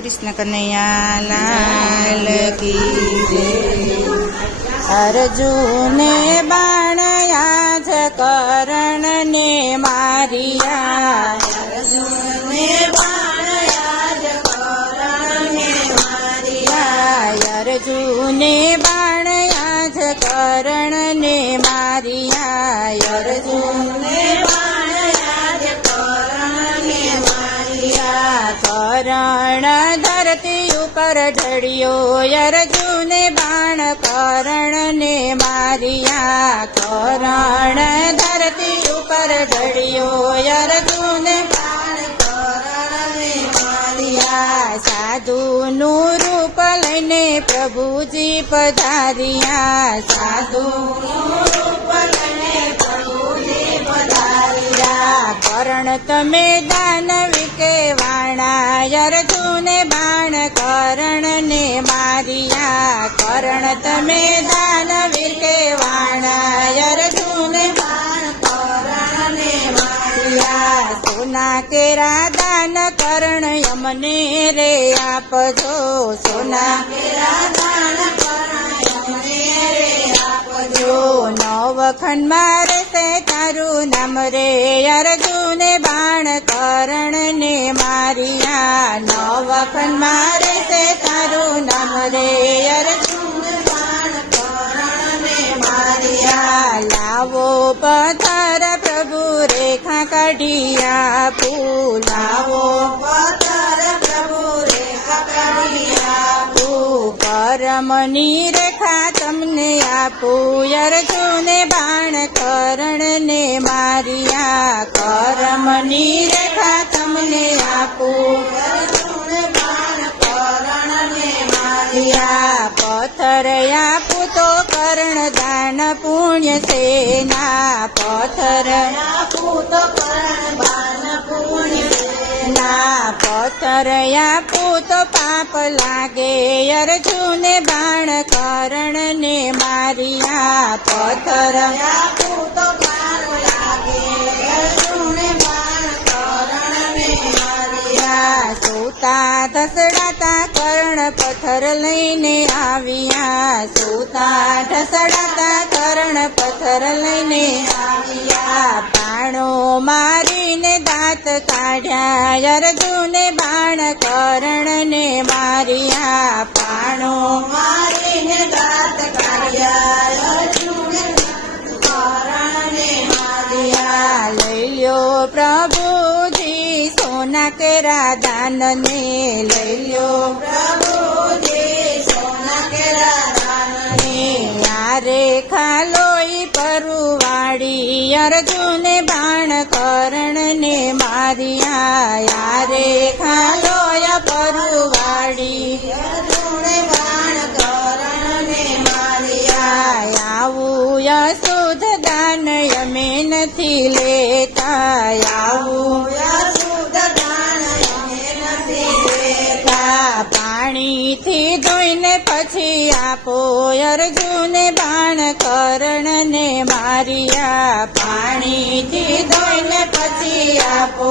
કૃષ્ણ કનૈયા લાલ કી જય। અર્જુને બાણ યાજ કરણ ને મારિયા, અર્જુને બાણ યાજ કરણ ને મારિયા, અર્જુને બાણ યાજ કરણ ને મારિયા, અર્જુને બાણ યાજ કરણ ને મારિયા। કરણ ધરતી ઉપર ઢળ્યો, અર્જુને બાણ કરણ ને મારિયા, કરણ ધરતી ઉપર ઢળ્યો, અર્જુને બાણ કરણ ને મારિયા। સાધુનું રૂપ લઈને પ્રભુજી પધાર્યા, સાધુનું રૂપ લઈને પ્રભુજી પધાર્યા। કરણ તમે દાનવી કેવાણા, અર્જુને બાણ કરણ ને મારિયા, કરણ તમે દાનવીર કેવાણા, અર્જુને બાણ કરણ ને મારિયા। સોના કેરા દાન કરણ અમને રે આપજો, સોના કેરા દાન કરણ અમને રે આપજો। નવખંડ મારે તે તારું નામ રે, અર્જુને બાણ કરણ ને મારિયા, નવખંડ મારે તે તારું નામ રે, અર્જુને બાણ કરણ ને મારિયા। લાવો પથ્થર પ્રભુ રેખા કાઢી આપું, લાવો પથ્થર પ્રભુ રેખા કાઢી આપું, કરમની રેખા તમને આપું, અર્જુને બાણ કરણ ને મારિયા, કરમની રેખા તમને આપું, અર્જુને બાણ કરણ ને મારિયા। પથ્થર આપું તો કરણ દાન પુણ્ય સેના, પથ્થર આપું તો કરણ દાન પુણ્ય સેના, પથ્થર આપું તો પાપ લાગે, અર્જુને બાણ કરણ ને મારિયા, પથ્થર આપું તો પાપ લાગે, અર્જુને બાણ કરણ ને મારિયા। સૂતા ઢસડાતા કરણ પથ્થર લઈને આવ્યા, સૂતા ઢસડાતા કરણ પથ્થર લઈને આવ્યા। બાણો મારીને દાંત કાઢ્યા, અર્જુને બાણ કરણ ને મારિયા, બાણો મારીને દાંત કાઢ્યા, અર્જુને કરણ ને મારિયા। લઈ લ્યો પ્રભુજી સોના કેરા દાન ને, લઈ લ્યો પ્રભુજી સોના કેરા દાન ને, યારે ખાલોઈ પરવાડી, અર્જુને બાણ કરણ ને મારિયા, યારે ખાલોય પરવાડી, અર્જુને બાણ કરણ ને મારિયા। આવું અશુદ્ધ દાન અમે નથી લેતા, આવું અશુદ્ધ દાન અમે નથી લેતા, પાણીથી ધોઈને પછી આપો, અર્જુને બાણ કરણ ને મારિયા, પાણીથી ધોઈને પછી આપો,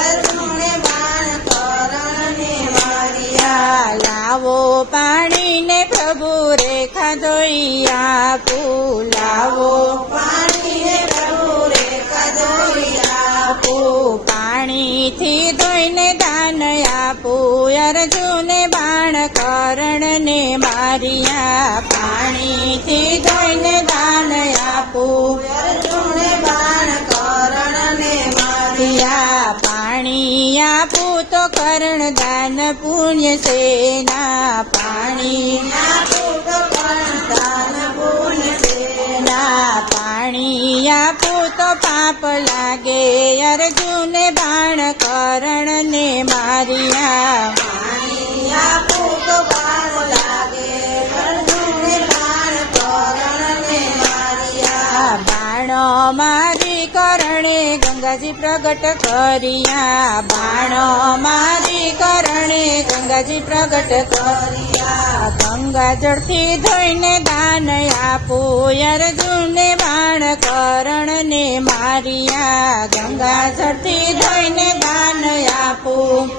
અર્જુને બાણ કરણ ને મારિયા। લાવો પાણીને પ્રભુ રેખા ધોઈ આપું, લાવો પાણીને પ્રભુ રેખા ધોઈ આપું, પાણીથી ધોઈને દાન આપું, અર્જુને બાણ કરણ ને મારિયા, પાણીથી ધોઈને દાન આપું, અર્જુને બાણ કરણ ને મારિયા। પાણી આપું તો કરણ દાન પુણ્ય સેના, પાણી આપું તો કરણ દાન પુણ્ય સેના, પાણી આપું તો પાપ લાગે, અર્જુને બાણ કરણ ને મારિયા, પાણી આપું તો પાપ લાગે, અર્જુને બાણ કરણ ને મારિયા। બાણો મારી કરણે ગંગાજી પ્રગટ કર્યા, બાણો મારી કરણે ગંગાજી પ્રગટ કર્યા, ગંગા જળથી ધોઈને દાન આપું, અર્જુને બાણ કરણ ને મારિયા, ગંગા જળથી ધોઈને દાન આપું,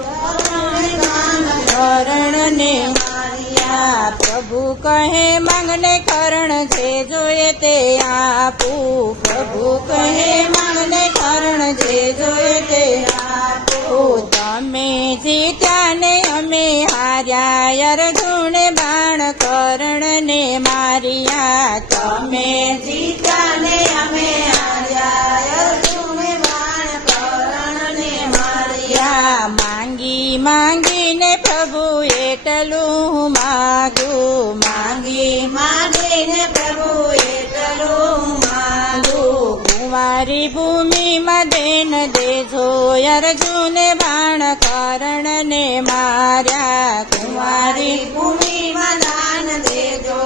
ને માર્યા. પ્રભુ કહે માંગને કરણ જે જોઈએ તે આપું. પ્રભુ કહે માંગને કરણ જે જોઈએ તે આપું. તમે જીત્યા ને અમે હાર્યા, અર્જુને બાણ કરણ ને માર્યા. તમે જીત્યા ને અમે હાર્યા, અર્જુને બાણ કરણ ને માર્યા. માંગી માંગીને પ્રભુ એટલું માગું. માંગી માંગીને પ્રભુ એટલું માગું. કુંવારી ભૂમિમાં દેન દેજો, અર્જુને બાણ કરણ ને માર્યા. કુંવારી ભૂમિમાં દાન દેજો,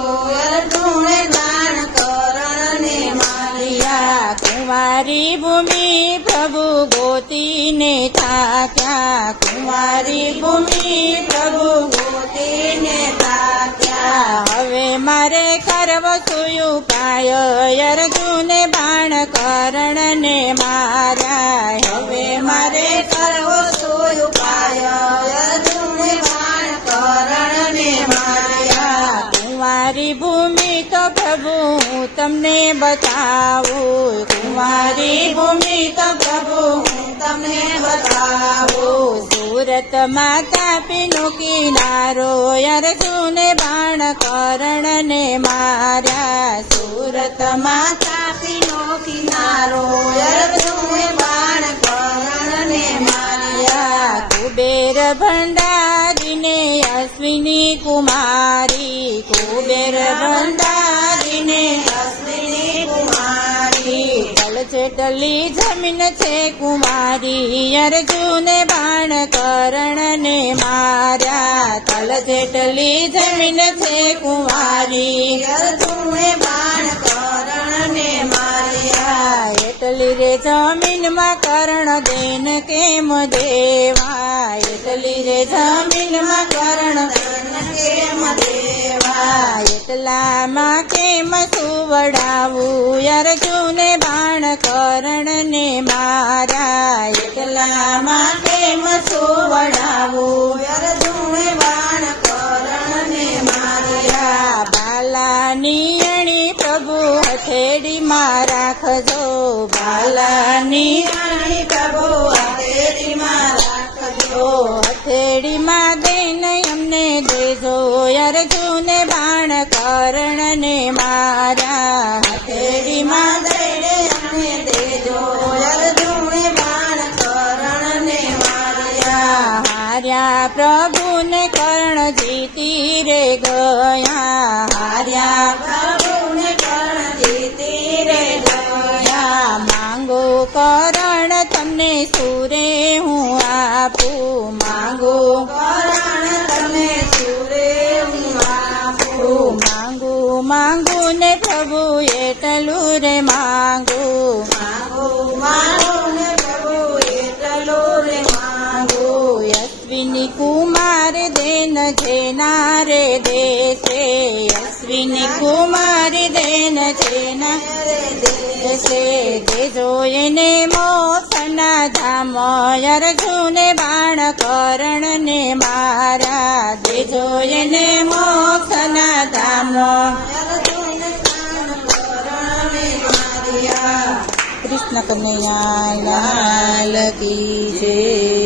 અર્જુને બાણ કરણ ને માર્યા. કુંવારી ભૂમિ પ્રભુ ગોતીને થાક્યા. કુંવારી ભૂમિ પ્રભુ ગોતીને થાક્યા. હવે મારે કરવો શું ઉપાય, અર્જુને બાણ કરણ ને માર્યા. હવે મારે કરવો શું ઉપાય, અર્જુને બાણ કરણ ને માર્યા. કુંવારી ભૂમિ તો પ્રભુ હું તમને બતાવું. કુંવારી ભૂમિ તો પ્રભુ હું તમને બતાવું. સુરતમાં તાપીનો કિનારો, અર્જુને બાણ કરણ ને માર્યા. સુરતમાં તાપીનો કિનારો, અર્જુને બાણ કરણ ને માર્યા. કુબેર ભંડારીને અશ્વિની કુમારી. કુબેર ભંડારીને અશ્વિની કુમારી. તલચેટલી જમીન છે કુમારી, અર્જુને બાણ કરણ ને માર્યા. તલચેટલી જમીન છે કુમારી, અર્જુને બાણ કરણ ને માર્યા. એટલી રે જમીનમાં કરણ દેન કેમ દેવા. એટલી રે જમીનમાં કરણ દેન કેમ દેવા. એટલામાં કેમ સુવડાવું, અર્જુને બાણ કરણ ને માર્યા. એટલામાં કેમ સુવડાવું, અર્જુને બાણ કરણ ને માર્યા. બાલાની અણી પ્રભુ હથેળીમાં રાખજો. બાલાની અણી પ્રભુ હથેળીમાં રાખજો. હથેળીમાં દઈને અમને દેજો, અર્જુને બાણ કરણ ને માર્યા. હથેળીમાં દઈને અમને દેજો, અર્જુને બાણ કરણ ને માર્યા. હાર્યા પ્રભુને કર્ણ જીતી રે ગયા. હાર્યા પ્રભુને કર્ણ જીતી રે ગયા. માંગો કરણ તમને સુરે હું આપું. માંગો કરણ તમને સુરે હું આપું. માંગુ માંગુ ને પ્રભુ એટલું રે માંગુ. માંગુ માંગુ ને પ્રભુ એટલું રે માંગુ. અશ્વિની કુમાર દેન જેના રે દેશે. અશ્વિની કુમાર દેન જેના રે દેશે. દેજો એને મોક્ષના ધામ, અર્જુને બાણ કરણ ને માર્યા. દેજો એને મોક્ષના ધામ, અર્જુને બાણ કરણ ને માર્યા. કૃષ્ણ કનૈયા લાલ કી જય.